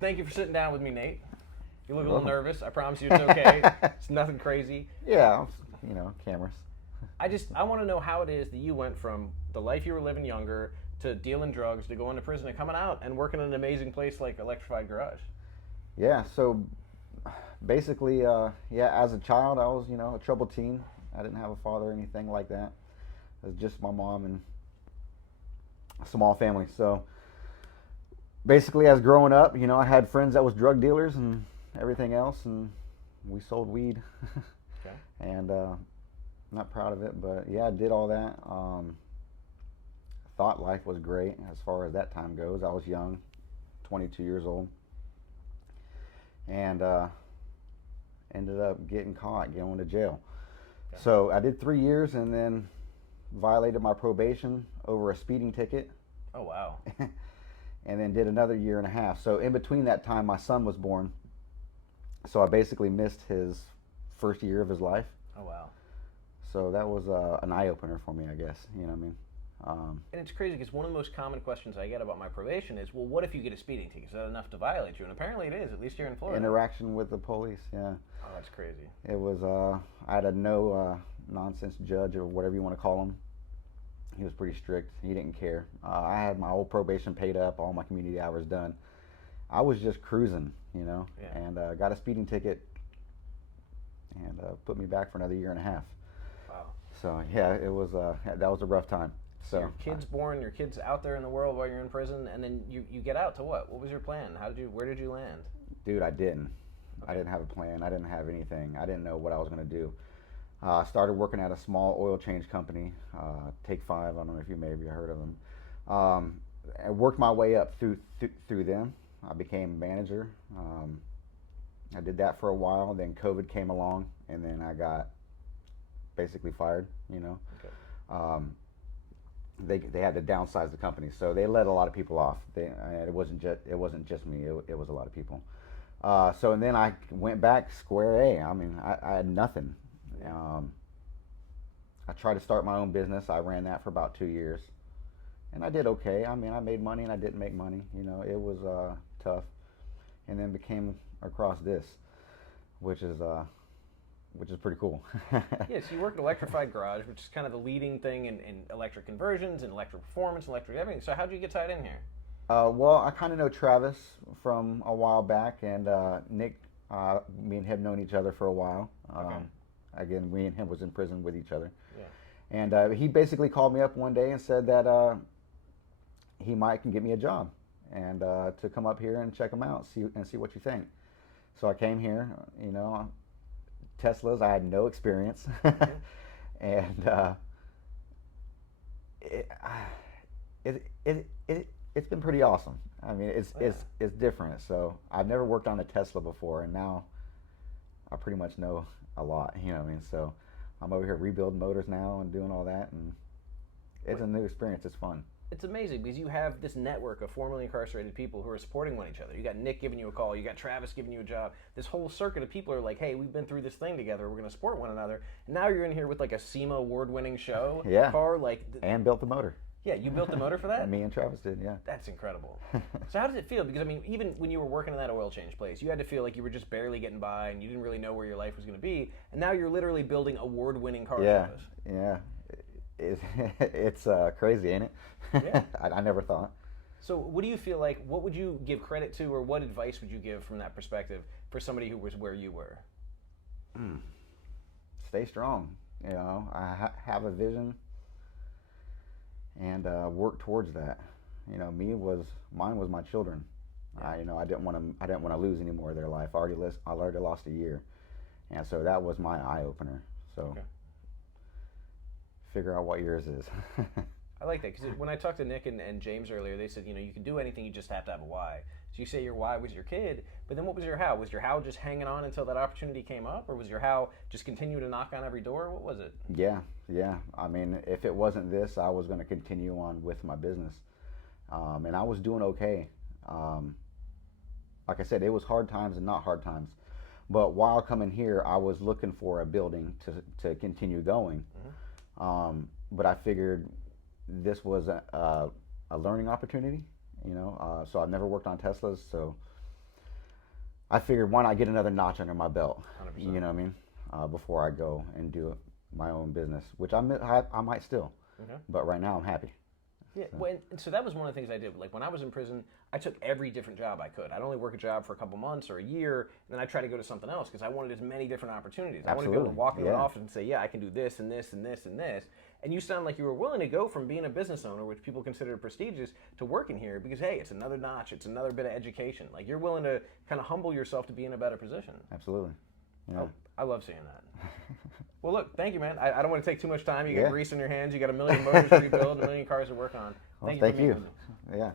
thank you for sitting down with me, Nate. You look a little nervous. I promise you it's okay. It's nothing crazy. Yeah, cameras. I want to know how it is that you went from the life you were living younger to dealing drugs to going to prison and coming out and working in an amazing place like Electrified Garage. Yeah, so basically, as a child, I was, a troubled teen. I didn't have a father or anything like that. It was just my mom and a small family. So basically, as growing up, I had friends that was drug dealers and everything else, and we sold weed. Okay. And not proud of it, but yeah, I did all that. Thought life was great as far as that time goes. I was young, 22 years old, and ended up getting caught, going to jail. Okay. So I did 3 years and then violated my probation over a speeding ticket. Oh, wow. And then did another 1.5 years. So in between that time, my son was born. So I basically missed his first year of his life. Oh, wow. So that was an eye-opener for me, I guess. You know what I mean? And it's crazy because one of the most common questions I get about my probation is, well, what if you get a speeding ticket? Is that enough to violate you? And apparently it is, at least here in Florida. Interaction with the police, yeah. Oh, that's crazy. It was, I had a no-nonsense judge or whatever you want to call him. He was pretty strict. He didn't care. I had my old probation paid up, all my community hours done. I was just cruising, Yeah. and got a speeding ticket and put me back for another 1.5 years. Wow. So, yeah, it was, that was a rough time. So your kid's born, your kid's out there in the world while you're in prison, and then you get out to what? What was your plan? Where did you land? Dude, I didn't. Okay. I didn't have a plan. I didn't have anything. I didn't know what I was going to do. I started working at a small oil change company, Take 5. I don't know if you maybe heard of them. I worked my way up through them. I became manager. I did that for a while. Then COVID came along, and then I got basically fired. Okay. They had to downsize the company, so they let a lot of people off. It wasn't just me. It was a lot of people. And then I went back square A. I mean, I had nothing. I tried to start my own business. I ran that for about 2 years, and I did okay. I mean, I made money and I didn't make money. It was tough. And then became across this, which is pretty cool. Yeah, so you work at Electrified Garage, which is kind of the leading thing in electric conversions and electric performance, electric everything. So how'd you get tied in here? Well, I kind of know Travis from a while back, and Nick, me and him known each other for a while. Okay. Again, me and him was in prison with each other. Yeah. And he basically called me up one day and said that he might can get me a job, and to come up here and check them out, see what you think. So I came here, Teslas, I had no experience. And it's been pretty awesome. I mean, it's different. So I've never worked on a Tesla before, and now I pretty much know a lot, you know what I mean? So I'm over here rebuilding motors now and doing all that, and it's a new experience. It's fun. It's amazing because you have this network of formerly incarcerated people who are supporting one each other. You got Nick giving you a call. You got Travis giving you a job. This whole circuit of people are like, hey, we've been through this thing together. We're going to support one another. And now you're in here with like a SEMA award-winning show. Yeah. Car, and built the motor. Yeah, you built the motor for that? Me and Travis did, yeah. That's incredible. So how does it feel? Because, I mean, even when you were working in that oil change place, you had to feel like you were just barely getting by and you didn't really know where your life was going to be. And now you're literally building award-winning car shows. Yeah. It's crazy, ain't it? Yeah. I never thought. So what do you feel like, what would you give credit to, or what advice would you give from that perspective for somebody who was where you were? Stay strong. I have a vision and work towards that. Mine was my children. Yeah. I didn't want to lose any more of their life. I already lost a year, and so that was my eye opener. So. Okay. Figure out what yours is. I like that because when I talked to Nick and James earlier, they said, you can do anything, you just have to have a why. So you say your why was your kid, but then what was your how? Was your how just hanging on until that opportunity came up, or was your how just continue to knock on every door? What was it? Yeah. I mean, if it wasn't this, I was going to continue on with my business, and I was doing okay. Like I said, it was hard times and not hard times. But while coming here, I was looking for a building to continue going. Mm-hmm. But I figured this was a learning opportunity, so I've never worked on Teslas, so I figured why not get another notch under my belt, 100%. you know what I mean, before I go and do my own business, which I might still, Okay. but right now I'm happy. Yeah, So, well, and so that was one of the things I did. Like when I was in prison, I took every different job I could. I'd only work a job for a couple months or a year, and then I tried to go to something else because I wanted as many different opportunities. I wanted to be able to Absolutely, walk into an yeah. office and say, yeah, I can do this and this and this and this. And you sound like you were willing to go from being a business owner, which people consider prestigious, to working here because, hey, it's another notch, it's another bit of education. Like you're willing to kind of humble yourself to be in a better position. Absolutely. Yeah. Oh, I love seeing that. Well, look, thank you, man. I don't want to take too much time. You got Yeah. grease in your hands. You got a million motors to rebuild, a million cars to work on. Well, Thank you. thank For meeting you. with me. Yeah.